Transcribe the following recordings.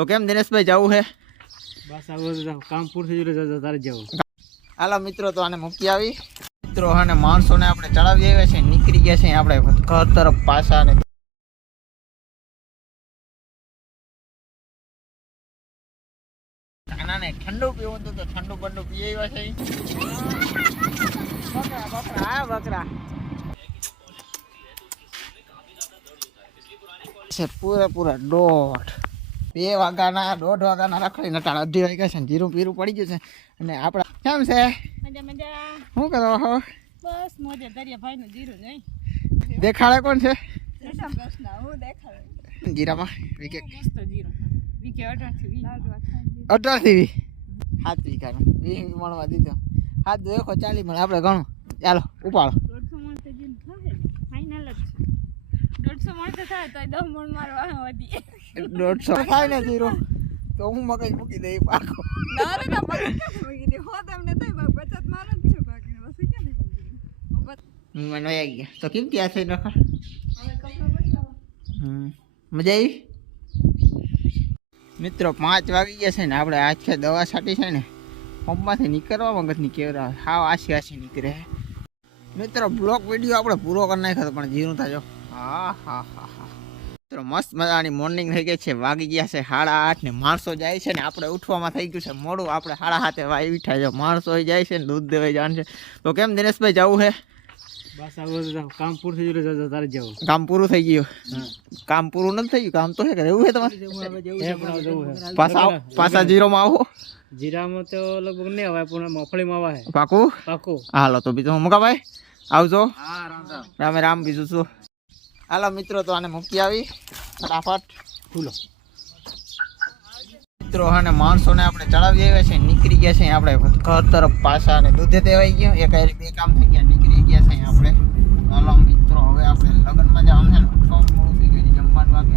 તો કેમ દિનેશભાઈ જવું છે? બસ આવું કામ પૂરું થઈ ગયું તારે જવું. હાલો મિત્રો, તો આને મૂકી આવી મિત્રો અને માણસોને આપણે ચડાવી આવ્યા છે, નીકળી ગયા છે આપણે ઘર તરફ પાછા. ને આનાને ઠંડુ પીવું હતું તો ઠંડુ બંડુ પી આવ્યા છે. બકરા છે પૂરા 2 વાગ્યાના 1:30 વાગ્યાના રખડી નટાળ 2:30 વાગ્યા છે. જીરું પીરું પડી ગયું છે. અને આપણે કેમ છે? મજા શું કરો છો? બસ મોજે દરિયા ભાઈ નું જીરું નહીં દેખાડે કોણ છે હું દેખાડે જીરામાં? વીકે મસ્ત જીરું વીકે 18 થી 20 18 થી 7 વીઘાનું 20 મણવા દીધો. 7 દેખો 40 મણ આપણે ઘણું. ચાલો ઉપાડો. 150 મણ તો જીરું થાય ફાઇનલ જ છે. 150 મણ તો થાય તો 10 મણ મારવા વધી 150 થાય ને જીરું તો હું મગજ મૂકી દઈ પાકો. ના મગજ મૂકી દે હો તમને તો બચત મારો જ છે બાકી વસ્તુ ક્યાં નીકળી મને આવી ગયા તો કેમ ત્યાં છે નખા? હવે કપડા બદલાવા મજા આવી મિત્રો? 5 વાગી ગયા છે ને આપણે આખે દવા છાંટી છે ને પંપમાંથી નીકળવા મગજની કેવરા હાવ આછી નીકળે મિત્રો. બ્લોક વિડીયો આપણે પૂરો કરી નાખ્યો પણ જીરું થાજો. હા મિત્રો મસ્ત મજાની મોર્નિંગ થઈ ગઈ છે. વાગી ગયા છે 8:30 ને માણસો જાય છે ને આપણે ઉઠવામાં થઈ ગયું છે મોડું. આપણે 7:30 વાગી ઉઠ્યા છે. માણસો જાય છે ને દૂધ દેવાઈ જવાનું છે. તો કેમ દિનેશભાઈ જવું છે? બસ આવું કામ પૂરું થઈ ગયું તારે જવું. કામ પૂરું થઈ ગયું? કામ પૂરું નથી થઈ ગયું, કામ તો છે કે એવું છે તમારે? પાછા જીરોમાં આવો? જીરામાં તો લગભગ નહીં આવે પણ મફળીમાં આવે. પાકું હાલો તો બીજું મુકાભાઈ આવજો. રામે રામ. બીજું શું? હાલો મિત્રો, તો આને મૂકી આવી ફટાફટ ફૂલો મિત્રો અને માણસોને આપણે ચડાવી આવ્યા છે, નીકળી ગયા છે આપણે ઘર તરફ પાછા. અને દૂધે દેવાઈ ગયો. એક બે કામ થઈ ગયા, નીકળી ગયા છે આપણે. હાલો મિત્રો, હવે આપણે લગ્નમાં જવાનું છે ને મોડું થઈ ગયું, જમવાનું બાકી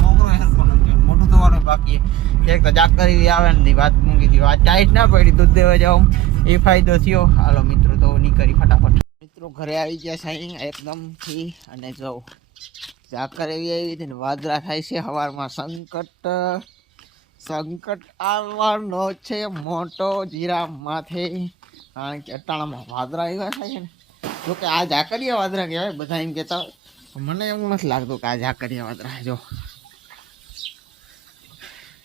છોકરો હેરકો નથી, મોટું થવાનું બાકી. એક તો જાકરી આવે ને વાત મૂકી દીધી, વાત ટાઈટ ના પડી દૂધ દેવા જાવ એ ફાયદો થયો. હાલો મિત્રો, તો નીકળી ફટાફટ. મિત્રો ઘરે આવી ગયા છે અહીં એકદમથી. અને જો ઝાકર એવી આવી હતી ને વાદળા થાય છે સવારમાં. સંકટ આવવાનો છે મોટો જીરા માથે, કારણ કે અટાણામાં વાદળા એવા થાય ને. જોકે આ ઝાકરિયા વાદળા કહેવાય બધા એમ કહેતા હોય, મને એવું નથી લાગતું કે આ ઝાકરિયા વાદળા. જો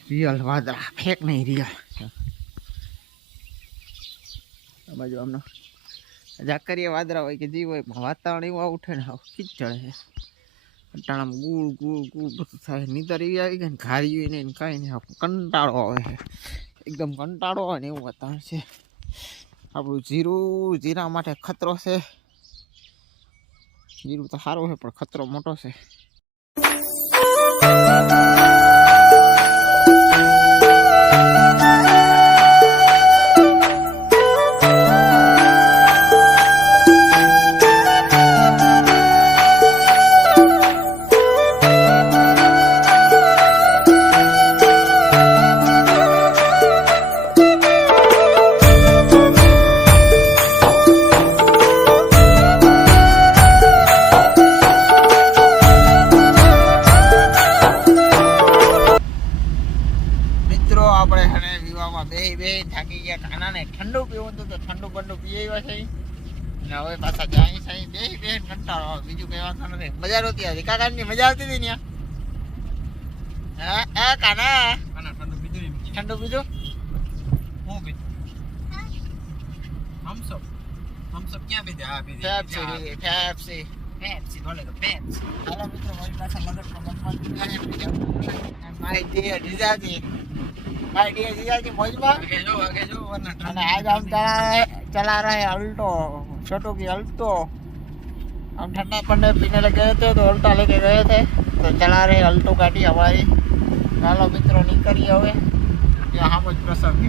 રિયલ વાદળા, ફેક નહીં, રિયલ. આ બાજુ આમનો ઝાકરિયા વાદળા હોય કે જે હોય વાતાવરણ એવું ઉઠે ને ખીચ ચડે છે. અટાણામાં ગુળ બધું થાય. નીતર એવી આવી ગઈ ને ઘારી ને કાંઈ નહીં, કંટાળો આવે છે એકદમ. કંટાળો આવે ને એવું વાતાવરણ છે. આપણું જીરા માટે ખતરો છે. જીરું તો સારું છે પણ ખતરો મોટો છે. બે થાકી ગયા. કાનાને ઠંડુ પીવું હતું તો ઠંડુ બંડુ પી આવ્યા છે. ને હવે પાછા જાય છે બે કંટાળો આવે, બીજું કઈ વાંધો નથી. મજા નહોતી આવતી. કાકાની મજા આવતી હતી ને? હા કાના ઠંડુ પીધું? હું પીધું હમસપ ક્યાં પીધા? પેપ્સી ભલે તો પેપ્સી. હાલો મિત્રો, મારી પાસે લગનમાં જીજાજી मौज आज हम चला रहे अल्टो, छोटू की अल्टो. हम ठंडा पड़ने पीने लगे थे तो अल्टो लेके गए थे, तो चला रहे अल्टो गाड़ी हमारी. ચાલો મિત્રો નીકળીએ હવે ત્યાં જ પ્રસંગ.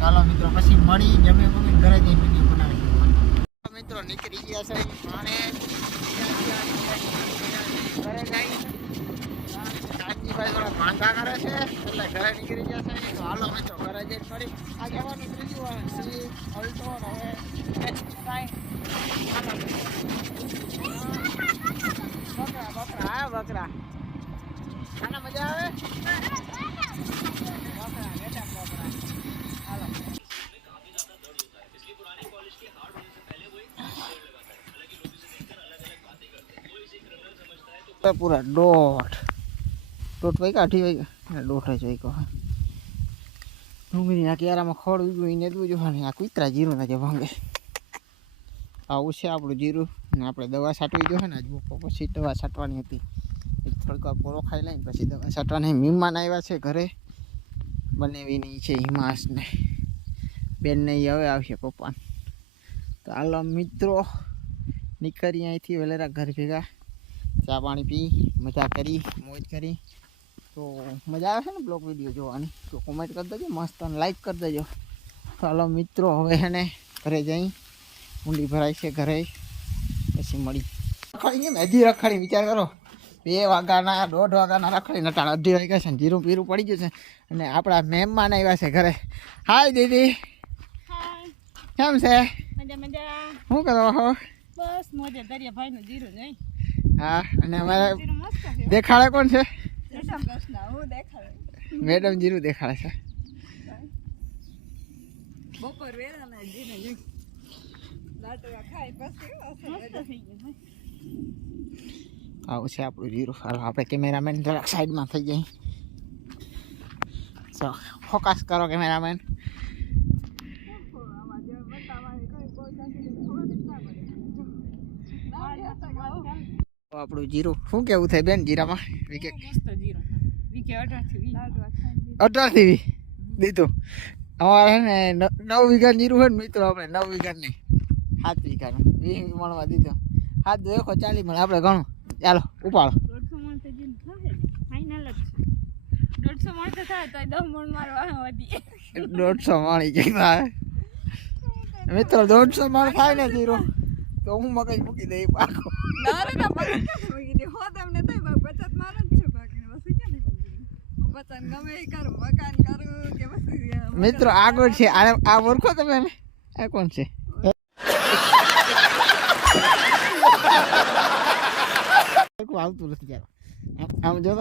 ચાલો મિત્રો પછી મળી જમી ઘરે જઈ વિડીયો બનાવી. મિત્રો નીકળી ગયા છે અને ઘરે જઈ કાંચીભાઈ થોડા માંદા કરે છે એટલે ઘરે નીકળી ગયા છે. તો હાલો મિત્રો ઘરે જઈને ફરી આ જવાનું ત્રીજું વાર સી અલ્ટો હવે બકરા આના મજા આવે. પૂરા દોઢ વાગ્યા 8 વાગ્યા 1.5 વાગ્યા ડુંગળી ના કેરામાં ખડ ઉગ્યું એને દૂજો ને આ કૂતરા જીરું ના જે ભાંગે આવું છે આપણું જીરું ને આપણે દવા છાંટવી જોઈએ ને આજ બપોર પછી દવા છાંટવાની હતી થોડીક વાર પોરો ખાઈ લઈને પછી દવા છાંટવાની મહેમાન આવ્યા છે ઘરે બનાવીની છે હિમાસ ને બેન ને હવે આવશે પપ્પાને તો હાલો મિત્રો નીકળી અહીંથી વેલેરા ઘર ભેગા ચા પાણી પી મજા કરી મોજ કરી તો મજા આવે છે ને બ્લોગ વિડીયો જોવાની તો કોમેન્ટ કરી દેજો મસ્ત અને લાઈક કરી દેજો તો હાલો મિત્રો હવે એને ઘરે જઈ ઊંડી ભરાય છે ઘરે પછી મળી રખડી કેમ હજી રખડી વિચાર કરો 2 વાગ્યાના 1.5 વાગ્યાના રખડી નટાણ 2:30 વાગ્યા છે ને જીરું પીરું પડી ગયું છે અને આપણા મહેમાન આવ્યા છે ઘરે હાય દીદી કેમ છે શું કરો છો બસ મોજે દરિયા ભાઈ નું જીરું નહીં હા અને અમારે દેખાડે કોણ છે હું દેખાડે મેડમ જીરું દેખાડે છે બપોર વેલા ના જીરું નહીં લાટવા ખાઈ પછી આવું છે આપણું જીરું હાલો આપણે કેમેરામેન જરાક સાઈડમાં થઈ જાય તો ફોકસ કરો કેમેરામેન આપણું જીરું શું કેવું થાય બેન જીરામાં વિકેટ 18 થી દીધું અમારે ને 9 વીઘા જીરું હોય ને મિત્રો આપણે 9 વીઘા નહીં 7 વીઘાનું 20 મણમાં દીધો 7 2 40 મણ આપણે ઘણું ચાલો ઉપાડો 150 મણી જાય મિત્રો 150 મણ થાય ને જીરું તો હું મગજ મૂકી દઈ પાકો મિત્રો આગળ છે આ ઓળખો તમે આ કોણ છે આવતું નથી યાર આમ જો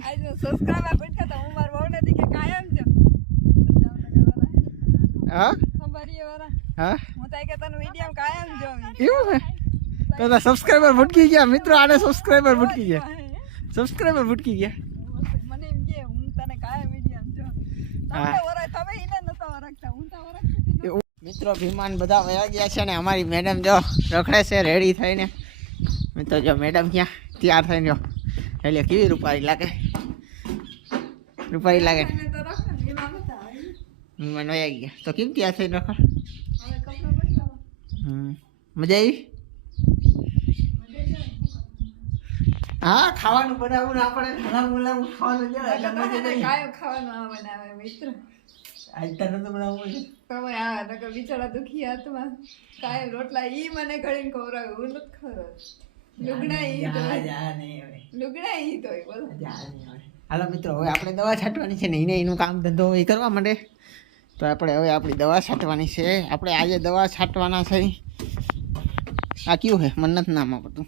સબસ્ક્રાઇબર પૂછતા તો હું માર વહુને દીકે કાયમ જો હા ખબર એ વાળા હા હું તો કે તને વિડિયો કાયમ જોઉં એવું હે તો સબસ્ક્રાઇબર ભટકી ગયા મિત્રો આને સબસ્ક્રાઇબર ભટકી ગયા સબસ્ક્રાઇબર ભટકી ગયા મને એમ કે હું તને કાયમ વિડિયો જોઉં તમે ઓરા તમે ઇને નતો ઓરખતા હું તો ઓરખતી મિત્રો વિમાન બધા વયા ગયા છે ને અમારી મેડમ જો રખડે છે રેડી થઈને મિત્રો જો મેડમ ક્યાં તૈયાર થઈને જો એટલે કેવી રૂપારી લાગે રૂપારી લાગે તો રખ વિમાન હતા વિમાન વયા ગયા તો કેમ તૈયાર થઈને રખડ હવે કપડા બદલાવા મજા આવી હા ખાવાનું બનાવવું ને આપણે હલાવું ખાવાનું કાયમ ખાવાનું આ બનાવે મિત્ર આજ તને તો બનાવવું છે તમે આ નકર બિચારા દુખી હાથમાં કાયમ રોટલા ઈ મને ઘડીને ખવડાવે હું નથી ખરો લુગડા ઈ તો લુગડા ઈ તો બોલો હાલો મિત્રો હવે આપણે દવા છાંટવાની છે ને એને એનું કામ ધંધો એ કરવા માંડે તો આપણે હવે આપણી દવા છાંટવાની છે આપણે આજે દવા છાંટવાના છે આ કયું છે મને નથી નામ આપતું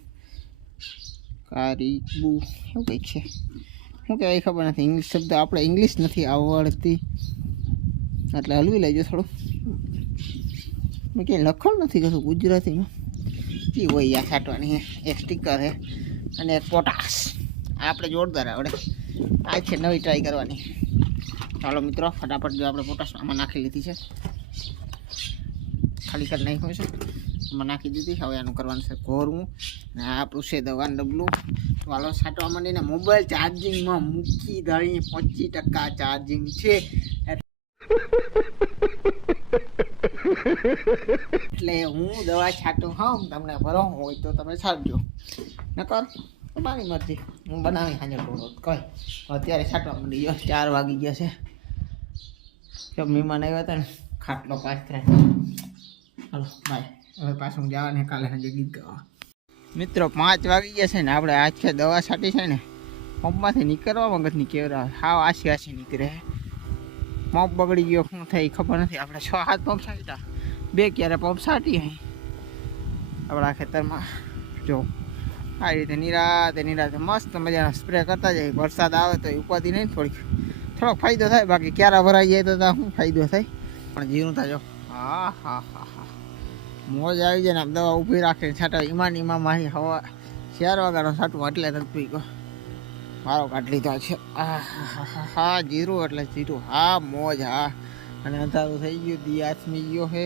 કારીબુ શું કંઈક છે શું કહેવાય ખબર નથી ઇંગ્લિશ શબ્દ આપણે ઇંગ્લિશ નથી આવડતી એટલે હલવી લેજો થોડું મેં ક્યાંય લખણ નથી કશું ગુજરાતીમાં એ હોય આ છાંટવાની એક સ્ટીકર છે અને એક પોટાશ આપણે જોરદાર આવડે આ છે નવી ટ્રાય કરવાની ચાલો મિત્રો ફટાફટ જો આપણે પોટાશ આમાં નાખી લીધી છે ખાલી કરી નાખ્યું છે આમાં નાખી દીધી હવે આનું કરવાનું છે ઘોરવું ને આપણું છે દવાનું ડબલું વાલો છાંટવા માંડીને મોબાઈલ ચાર્જિંગમાં મૂકી દઈ 25% ચાર્જિંગ છે એટલે હું દવા છાંટું હા તમને ભરો હોય તો તમે છાંટજો નકર તમારી મરજી હું બનાવી હાજર કરું કઈ અત્યારે છાંટવા માંડી ગયો 4 વાગી ગયા છે જો મહેમાન આવ્યા હતા ને ખાટલો પાસ થાય હાલો બાય હવે પાછું જવાને કાલે સાંજે ગીત ગાવા મિત્રો 5 વાગી ગયા છે ને આપણે આજ છે દવા છાંટી છે ને પંપમાંથી નીકળવા મગજની કેવરા હાવ આછી નીકળે પંપ બગડી ગયો શું થાય ખબર નથી આપણે 6-7 પંપ છાંટ્યા 2 ક્યારે પંપ છાંટી અહીં આપણા ખેતરમાં જો આ રીતે નિરાતે મસ્ત મજાના સ્પ્રે કરતા જાય વરસાદ આવે તો ઉપાધિ નહીં થોડોક ફાયદો થાય બાકી ક્યારા ભરાઈ જાય તો શું ફાયદો થાય પણ જીરું થાજો હા હા હા હા મોજ આવી જાય ને આમ દવા ઊભી રાખીને છાંટા ઈમાન મારી હવા 4 વાગ્યાનો છાંટવું એટલે નથી પી ગયો મારો કાઢ લીધો છે. હા જીરું એટલે જીરું. હા મોજ. હા અને અંધારું થઈ ગયું, દી આથમી ગયો છે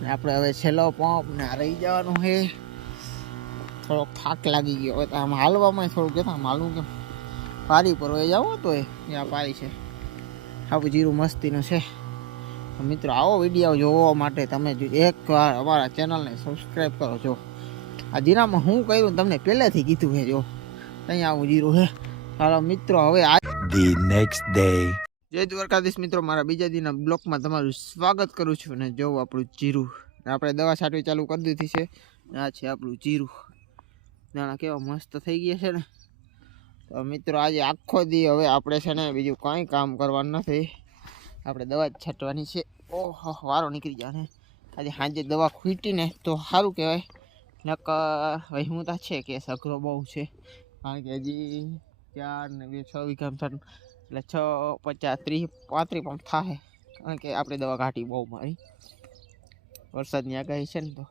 ને આપણે હવે છેલ્લો પંપ ને આ રહી જવાનું છે. થોડોક થાક લાગી ગયો હવે તો આમ હાલવામાં થોડુંક કહેતા આમ હાલવું કેમ પારી પર હોય જાવ તો ત્યાં પારી છે. આવું જીરું મસ્તીનું છે. તો મિત્રો આવો વિડીયો જોવા માટે તમે એકવાર અમારા ચેનલને સબસ્ક્રાઈબ કરો. જો આ જીરામાં હું કર્યું તમને પહેલેથી કીધું છે. જો અહીંયા આવું જીરું છે. ચાલો મિત્રો હવે The next day. જય દ્વારકાધીશ મિત્રો, મારા બીજા દિનના બ્લોકમાં તમારું સ્વાગત કરું છું. અને જો આપણું જીરું આપણે દવા છાંટવી ચાલુ કરી દીધી છે. આ છે આપણું જીરું. દાણા કેવા મસ્ત થઈ ગયા છે ને. તો મિત્રો આજે આખો દી હવે આપણે છે ને બીજું કાંઈ કામ કરવાનું નથી, આપણે દવા જ છાંટવાની છે. ઓહો વારો નીકળી જાય ને આજે સાંજે દવા ખૂટીને તો સારું કહેવાય. નકર વહેમુતા છે કે સઘરો બહુ છે, કારણ કે હજી 4 ને 2 6 વીઘા એટલે 6 50 30 35 પણ થાય, કારણ કે આપણે દવા કાઢી બહુ મારી વરસાદની આગાહી છે ને. તો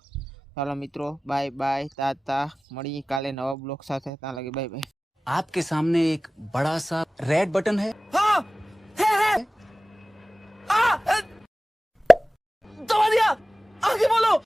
ચાલો મિત્રો બાય બાય, તાતા મળીએ કાલે નવા બ્લોગ સાથે. ત્યાં લગી બાય બાય. आपके सामने एक बड़ा सा रेड बटन है. हाँ, है. दबा दिया. आगे बोलो.